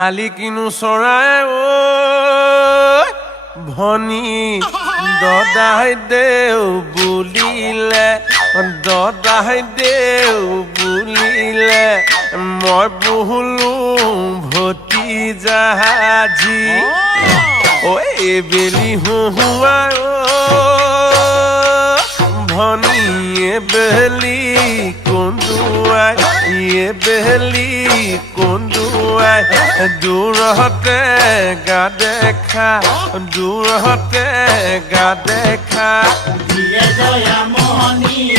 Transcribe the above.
আলি কিনো চৰাই ঐ ভনী দদাই দেউ বুলিলে দদাই দেউ বুলিলে মই বহুলো ভতিজাজি ঐ বেলি হুহুৱাই ভনীয়ে বেলি কন্দুৱাই বেলি কন্দুৱাই দূৰতে গা দেখা দূৰতে গা দেখা দিয়ে জয়া মোহনী